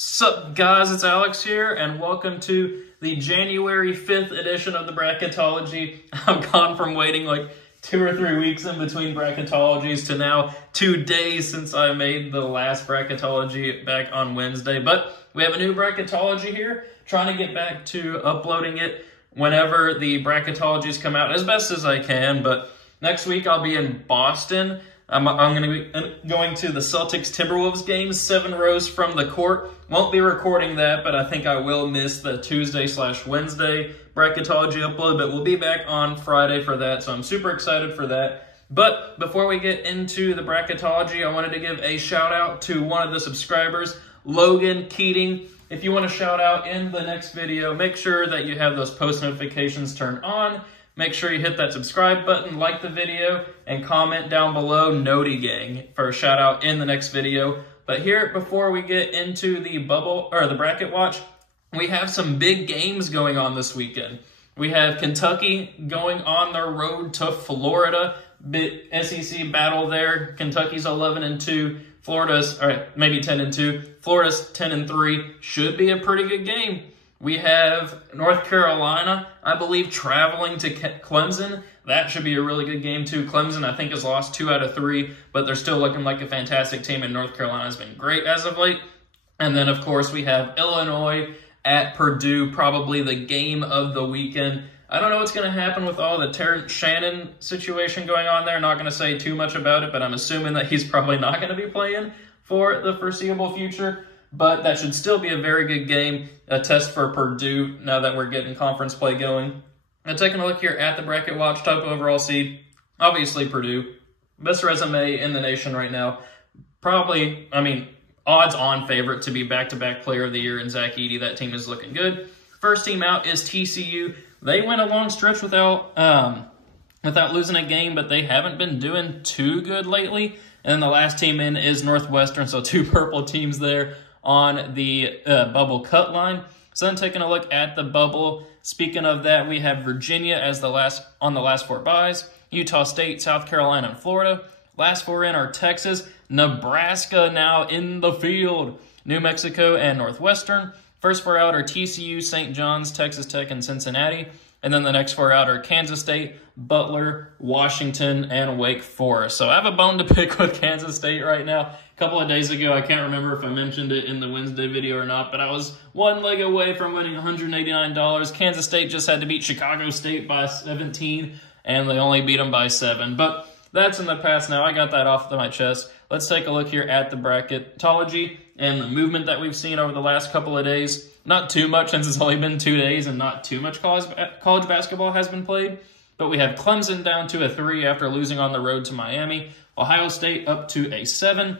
Sup guys, it's Alex here, and welcome to the January 5th edition of the Bracketology. I've gone from waiting like 2 or 3 weeks in between Bracketologies to now 2 days since I made the last Bracketology back on Wednesday. But we have a new Bracketology here, trying to get back to uploading it whenever the Bracketologies come out as best as I can. But next week I'll be in Boston. I'm going to be going to the Celtics-Timberwolves game, 7 rows from the court. Won't be recording that, but I think I will miss the Tuesday/Wednesday Bracketology upload, but we'll be back on Friday for that, so I'm super excited for that. But before we get into the Bracketology, I wanted to give a shout-out to one of the subscribers, Logan Keating. If you want to shout out in the next video, make sure that you have those post notifications turned on. Make sure you hit that subscribe button, like the video, and comment down below Noti Gang for a shout out in the next video. But here, before we get into the the bracket watch, we have some big games going on this weekend. We have Kentucky going on their road to Florida. Big SEC battle there. Kentucky's 11-2. Florida's, maybe 10-2. Florida's 10-3. Should be a pretty good game. We have North Carolina, I believe, traveling to Clemson. That should be a really good game, too. Clemson, I think, has lost 2 out of 3, but they're still looking like a fantastic team, and North Carolina has been great as of late. And then, of course, we have Illinois at Purdue, probably the game of the weekend. I don't know what's going to happen with all the Terrence Shannon situation going on there. Not going to say too much about it, but I'm assuming that he's probably not going to be playing for the foreseeable future. But that should still be a very good game, a test for Purdue now that we're getting conference play going. And taking a look here at the bracket watch, top overall seed, obviously Purdue. Best resume in the nation right now. Probably, odds-on favorite to be back-to-back player of the year in Zach Edey. That team is looking good. First team out is TCU. They went a long stretch without losing a game, but they haven't been doing too good lately. And then the last team in is Northwestern, so 2 purple teams there on the bubble cut line. So then taking a look at the bubble, speaking of that, we have Virginia as on the last 4 byes, Utah State, South Carolina, and Florida. Last 4 in are Texas, Nebraska now in the field, New Mexico, and Northwestern. First 4 out are TCU, St. John's, Texas Tech, and Cincinnati. And then the next 4 out are Kansas State, Butler, Washington, and Wake Forest. So I have a bone to pick with Kansas State right now. A couple of days ago, I can't remember if I mentioned it in the Wednesday video or not, but I was 1 leg away from winning $189. Kansas State just had to beat Chicago State by 17, and they only beat them by 7. But that's in the past now. I got that off my chest. Let's take a look here at the Bracketology and the movement that we've seen over the last couple of days. Not too much since it's only been 2 days and not too much college basketball has been played. But we have Clemson down to a 3 after losing on the road to Miami. Ohio State up to a 7.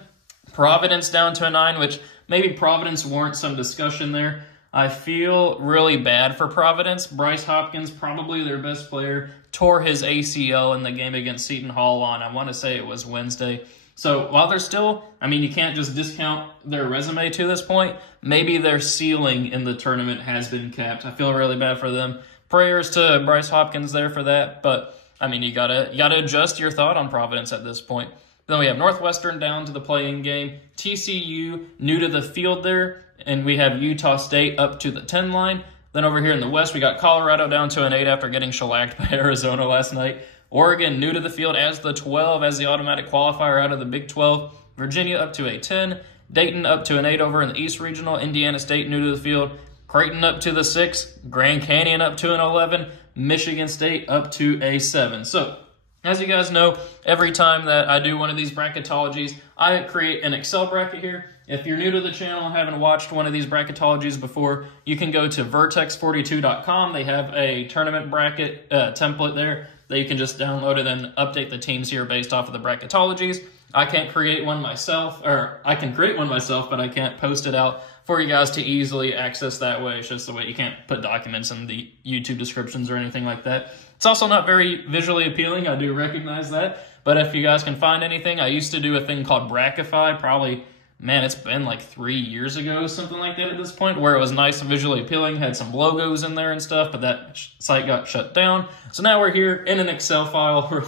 Providence down to a 9, which maybe Providence warrants some discussion there. I feel really bad for Providence. Bryce Hopkins, probably their best player, tore his ACL in the game against Seton Hall on, I want to say it was Wednesday. So while they're still, you can't just discount their resume to this point. Maybe their ceiling in the tournament has been capped. I feel really bad for them. Prayers to Bryce Hopkins there for that. But, you gotta adjust your thought on Providence at this point. Then we have Northwestern down to the play-in game. TCU new to the field there. And we have Utah State up to the 10 line. Then over here in the West, we got Colorado down to an 8 after getting shellacked by Arizona last night. Oregon new to the field as the 12 as the automatic qualifier out of the Big 12. Virginia up to a 10. Dayton up to an 8 over in the East Regional. Indiana State new to the field. Creighton up to the 6. Grand Canyon up to an 11. Michigan State up to a 7. So, as you guys know, every time that I do one of these bracketologies, I create an Excel bracket here. If you're new to the channel and haven't watched one of these bracketologies before, you can go to vertex42.com. They have a tournament bracket template there that you can just download and then update the teams here based off of the bracketologies. I can't create one myself, or I can create one myself, but I can't post it out for you guys to easily access that way. It's just the way you can't put documents in the YouTube descriptions or anything like that. It's also not very visually appealing. I do recognize that. But if you guys can find anything, I used to do a thing called Brackify, probably, it's been like 3 years ago, something like that at this point, where it was nice and visually appealing, had some logos in there and stuff, but that site got shut down. So now we're here in an Excel file,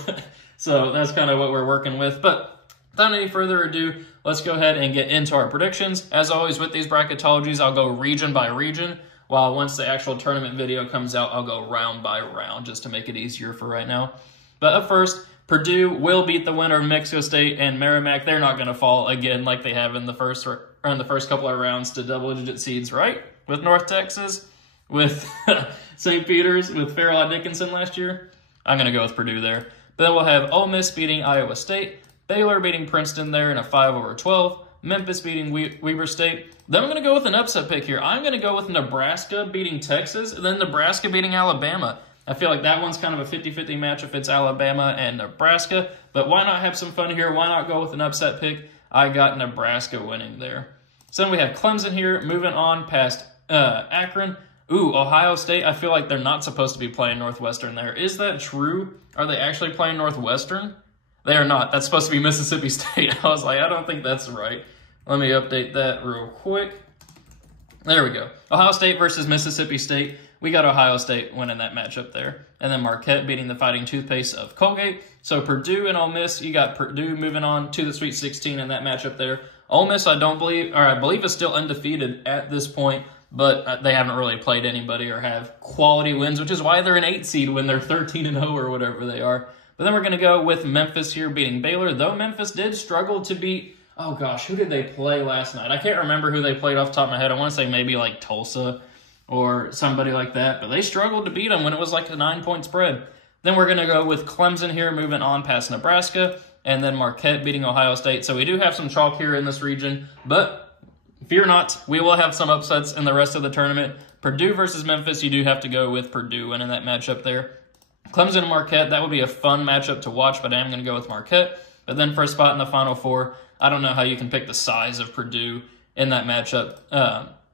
so that's kind of what we're working with. But Without any further ado, let's go ahead and get into our predictions. As always with these bracketologies, I'll go region by region, while once the actual tournament video comes out, I'll go round by round just to make it easier for right now. But up first, Purdue will beat the winner of Mexico State and Merrimack. They're not going to fall again like they have in the first couple of rounds to double-digit seeds, right? With North Texas, with St. Peter's, with Fairleigh Dickinson last year. I'm going to go with Purdue there. But then we'll have Ole Miss beating Iowa State, Baylor beating Princeton there in a 5-12, Memphis beating Weber State. Then I'm going to go with an upset pick here. I'm going to go with Nebraska beating Texas, and then Nebraska beating Alabama. I feel like that one's kind of a 50-50 match if it's Alabama and Nebraska, but why not have some fun here? Why not go with an upset pick? I got Nebraska winning there. So then we have Clemson here, moving on past Akron. Ooh, Ohio State, I feel like they're not supposed to be playing Northwestern there. Is that true? Are they actually playing Northwestern? They are not. That's supposed to be Mississippi State. I was like, I don't think that's right. Let me update that real quick. There we go. Ohio State versus Mississippi State. We got Ohio State winning that matchup there. And then Marquette beating the Fighting Toothpaste of Colgate. So Purdue and Ole Miss, you got Purdue moving on to the Sweet 16 in that matchup there. Ole Miss, I believe is still undefeated at this point, but they haven't really played anybody or have quality wins, which is why they're an 8 seed when they're 13-0 or whatever they are. But then we're going to go with Memphis here beating Baylor, though Memphis did struggle to beat, oh gosh, who did they play last night? I can't remember who they played off the top of my head. I want to say maybe like Tulsa or somebody like that, but they struggled to beat them when it was like a 9-point spread. Then we're going to go with Clemson here, moving on past Nebraska, and then Marquette beating Ohio State. So we do have some chalk here in this region, but fear not, we will have some upsets in the rest of the tournament. Purdue versus Memphis, you do have to go with Purdue winning that matchup there. Clemson and Marquette, that would be a fun matchup to watch, but I am going to go with Marquette. But then for a spot in the Final Four, I don't know how you can pick the size of Purdue in that matchup,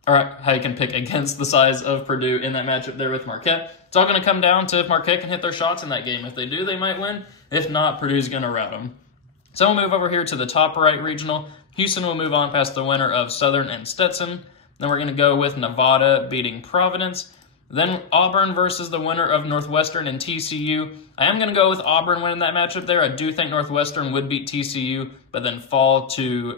or how you can pick against the size of Purdue in that matchup there with Marquette. It's all going to come down to if Marquette can hit their shots in that game. If they do, they might win. If not, Purdue's going to rout them. So we'll move over here to the top right regional. Houston will move on past the winner of Southern and Stetson. Then we're going to go with Nevada beating Providence. Then Auburn versus the winner of Northwestern and TCU. I am going to go with Auburn winning that matchup there. I do think Northwestern would beat TCU, but then fall to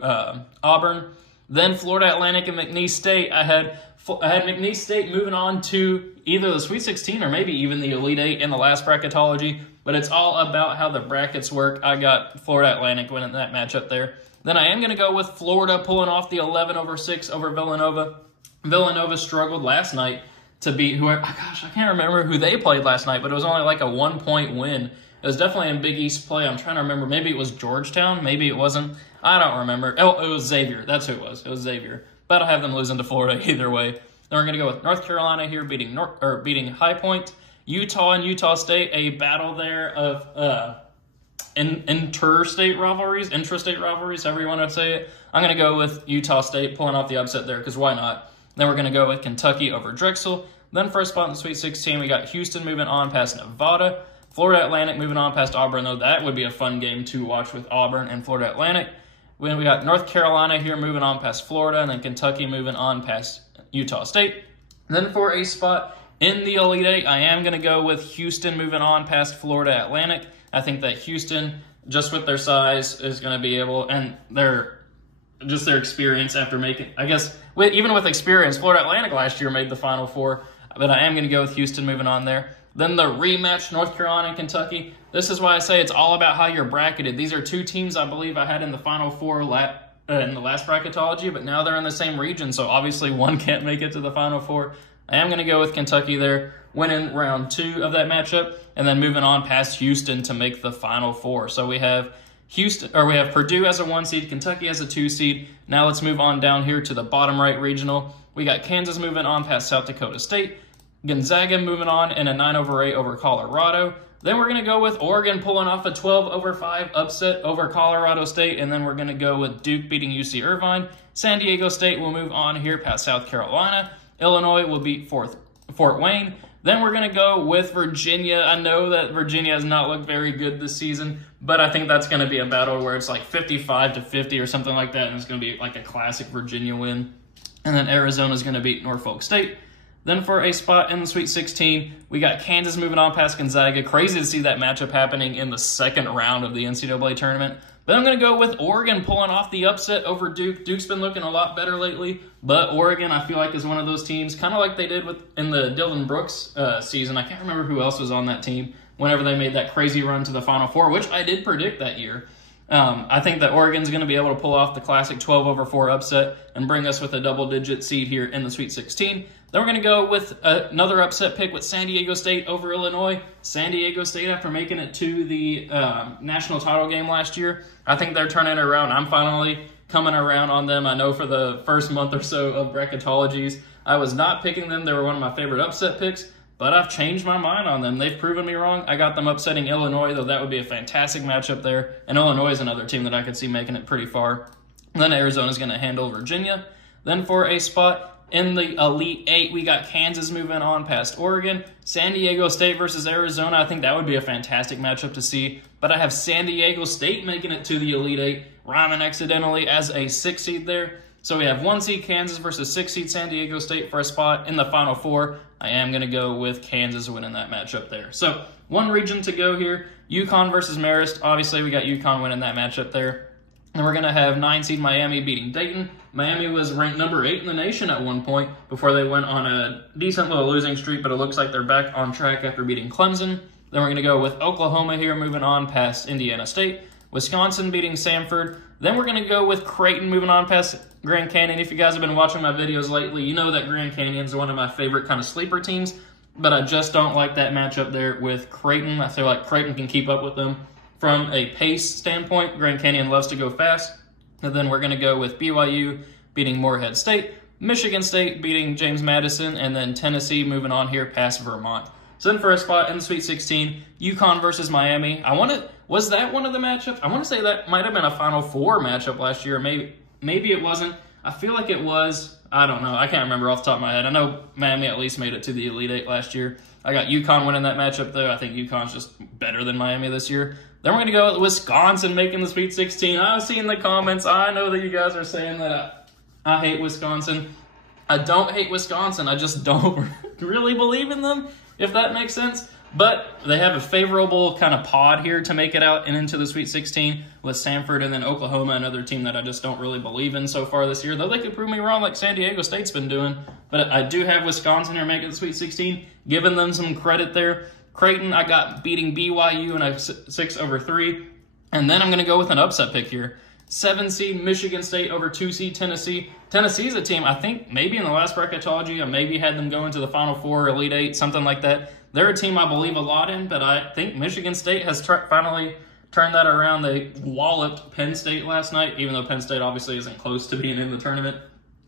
Auburn. Then Florida Atlantic and McNeese State. I had McNeese State moving on to either the Sweet 16 or maybe even the Elite 8 in the last bracketology, but it's all about how the brackets work. I got Florida Atlantic winning that matchup there. Then I am going to go with Florida pulling off the 11-6 over Villanova. Villanova struggled last night to beat whoever, gosh, I can't remember who they played last night, but it was only like a 1-point win. It was definitely in Big East play. I'm trying to remember. Maybe it was Georgetown. Maybe it wasn't. I don't remember. Oh, it was Xavier. That's who it was. It was Xavier. But I have them losing to Florida either way. Then we're going to go with North Carolina here beating High Point. Utah and Utah State, a battle there of intrastate rivalries, however you want to say it. I'm going to go with Utah State pulling off the upset there because why not? Then we're going to go with Kentucky over Drexel. Then for a spot in the Sweet 16, we got Houston moving on past Nevada. Florida Atlantic moving on past Auburn, though that would be a fun game to watch with Auburn and Florida Atlantic. Then we got North Carolina here moving on past Florida, and then Kentucky moving on past Utah State. Then for a spot in the Elite 8, I am going to go with Houston moving on past Florida Atlantic. I think that Houston, just with their size, is going to be able, and their experience after making, I guess, even with experience, Florida Atlantic last year made the Final Four, but I am going to go with Houston moving on there. Then the rematch, North Carolina and Kentucky. This is why I say it's all about how you're bracketed. These are two teams I believe I had in the Final Four in the last bracketology, but now they're in the same region, so obviously one can't make it to the Final Four. I am going to go with Kentucky there, winning round 2 of that matchup, and then moving on past Houston to make the Final Four. So we have Purdue as a 1 seed, Kentucky as a 2 seed. Now let's move on down here to the bottom right regional. We got Kansas moving on past South Dakota State, Gonzaga moving on in a 9-8 over Colorado. Then we're going to go with Oregon pulling off a 12-5 upset over Colorado State, and then we're going to go with Duke beating UC Irvine. San Diego State will move on here past South Carolina. Illinois will beat Fort Wayne. Then we're going to go with Virginia. I know that Virginia has not looked very good this season, but I think that's going to be a battle where it's like 55-50 or something like that, and it's going to be like a classic Virginia win. And then Arizona is going to beat Norfolk State. Then for a spot in the Sweet 16, we got Kansas moving on past Gonzaga. Crazy to see that matchup happening in the second round of the NCAA tournament. But I'm going to go with Oregon pulling off the upset over Duke. Duke's been looking a lot better lately, but Oregon, I feel like, is one of those teams, kind of like they did in the Dylan Brooks season. I can't remember who else was on that team whenever they made that crazy run to the Final Four, which I did predict that year. I think that Oregon's going to be able to pull off the classic 12-over-4 upset and bring us with a double-digit seed here in the Sweet 16. Then we're going to go with another upset pick with San Diego State over Illinois. San Diego State, after making it to the national title game last year, I think they're turning it around. I'm finally coming around on them. I know for the first month or so of Bracketologies, I was not picking them. They were one of my favorite upset picks, but I've changed my mind on them. They've proven me wrong. I got them upsetting Illinois, though that would be a fantastic matchup there. And Illinois is another team that I could see making it pretty far. Then Arizona's going to handle Virginia. Then for a spot in the Elite Eight, we got Kansas moving on past Oregon. San Diego State versus Arizona. I think that would be a fantastic matchup to see. But I have San Diego State making it to the Elite Eight, rhyming accidentally as a 6 seed there. So we have 1 seed Kansas versus 6 seed San Diego State for a spot in the Final Four. I am going to go with Kansas winning that matchup there. So one region to go here. UConn versus Marist. Obviously, we got UConn winning that matchup there. And we're going to have 9 seed Miami beating Dayton. Miami was ranked number 8 in the nation at one point before they went on a decent little losing streak, but it looks like they're back on track after beating Clemson. Then we're going to go with Oklahoma here, moving on past Indiana State. Wisconsin beating Samford. Then we're going to go with Creighton moving on past Grand Canyon. If you guys have been watching my videos lately, you know that Grand Canyon is one of my favorite kind of sleeper teams, but I just don't like that matchup there with Creighton. I feel like Creighton can keep up with them. From a pace standpoint, Grand Canyon loves to go fast. And then we're going to go with BYU beating Morehead State, Michigan State beating James Madison, and then Tennessee moving on here past Vermont. So then for a spot in the Sweet 16, UConn versus Miami. Was that one of the matchups? I want to say that might have been a Final Four matchup last year. Maybe it wasn't. I feel like it was. I don't know. I can't remember off the top of my head. I know Miami at least made it to the Elite Eight last year. I got UConn winning that matchup, though. I think UConn's just better than Miami this year. Then we're going to go with Wisconsin making the Sweet 16. I've seen the comments. I know that you guys are saying that I hate Wisconsin. I don't hate Wisconsin. I just don't really believe in them, if that makes sense. But they have a favorable kind of pod here to make it out and into the Sweet 16 with Samford and then Oklahoma, another team that I just don't really believe in so far this year, though they could prove me wrong like San Diego State's been doing. But I do have Wisconsin here making the Sweet 16, giving them some credit there. Creighton, I got beating BYU in a 6-over-3. And then I'm going to go with an upset pick here. 7 seed Michigan State over 2 seed Tennessee. Tennessee's a team, I think, maybe in the last Bracketology, I maybe had them go into the Final Four, Elite Eight, something like that. They're a team I believe a lot in, but I think Michigan State has finally turned that around. They walloped Penn State last night, even though Penn State obviously isn't close to being in the tournament.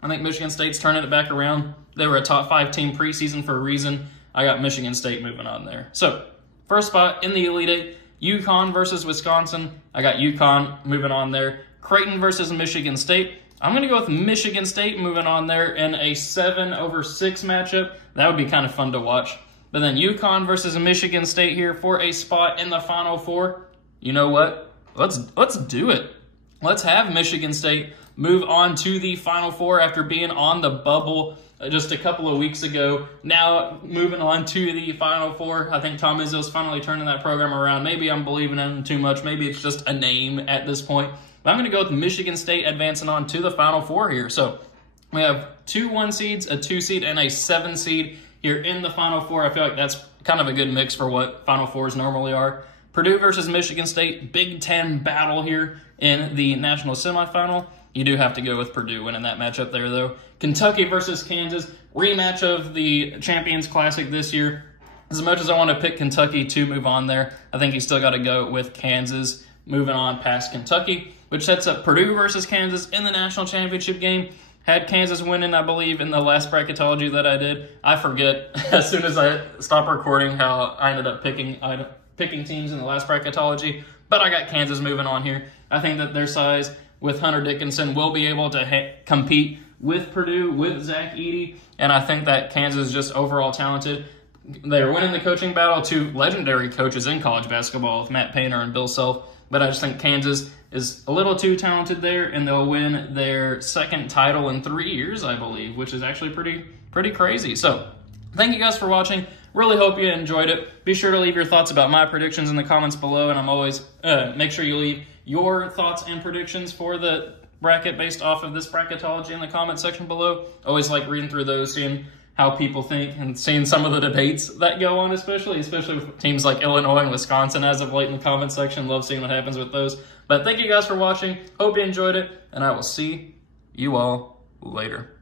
I think Michigan State's turning it back around. They were a top 5 team preseason for a reason. I got Michigan State moving on there. So, first spot in the Elite Eight, UConn versus Wisconsin. I got UConn moving on there. Creighton versus Michigan State. I'm going to go with Michigan State moving on there in a 7-over-6 matchup. That would be kind of fun to watch. But then UConn versus Michigan State here for a spot in the Final Four. You know what? Let's do it. Let's have Michigan State move on to the Final Four after being on the bubble just a couple of weeks ago. Now moving on to the Final Four. I think Tom Izzo's finally turning that program around. Maybe I'm believing in him too much. Maybe it's just a name at this point. But I'm going to go with Michigan State advancing on to the Final Four here. So we have 2 1 seeds, a 2 seed, and a 7 seed here in the Final Four. I feel like that's kind of a good mix for what Final Fours normally are. Purdue versus Michigan State, Big Ten battle here in the national semifinal. You do have to go with Purdue winning that matchup there, though. Kentucky versus Kansas, rematch of the Champions Classic this year. As much as I want to pick Kentucky to move on there, I think you still got to go with Kansas moving on past Kentucky, which sets up Purdue versus Kansas in the national championship game. Had Kansas winning, I believe, in the last bracketology that I did. I forget as soon as I stop recording how I ended up picking teams in the last bracketology, but I got Kansas moving on here. I think that their size with Hunter Dickinson will be able to compete with Purdue, with Zach Edey, and I think that Kansas is just overall talented. They're winning the coaching battle, 2 legendary coaches in college basketball with Matt Painter and Bill Self, but I just think Kansas is a little too talented there, and they'll win their 2nd title in 3 years, I believe, which is actually pretty crazy. So, thank you guys for watching. Really hope you enjoyed it. Be sure to leave your thoughts about my predictions in the comments below, and I'm always make sure you leave your thoughts and predictions for the bracket based off of this bracketology in the comment section below. Always like reading through those, seeing how people think, and seeing some of the debates that go on, especially with teams like Illinois and Wisconsin as of late in the comment section. Love seeing what happens with those. But thank you guys for watching. Hope you enjoyed it, and I will see you all later.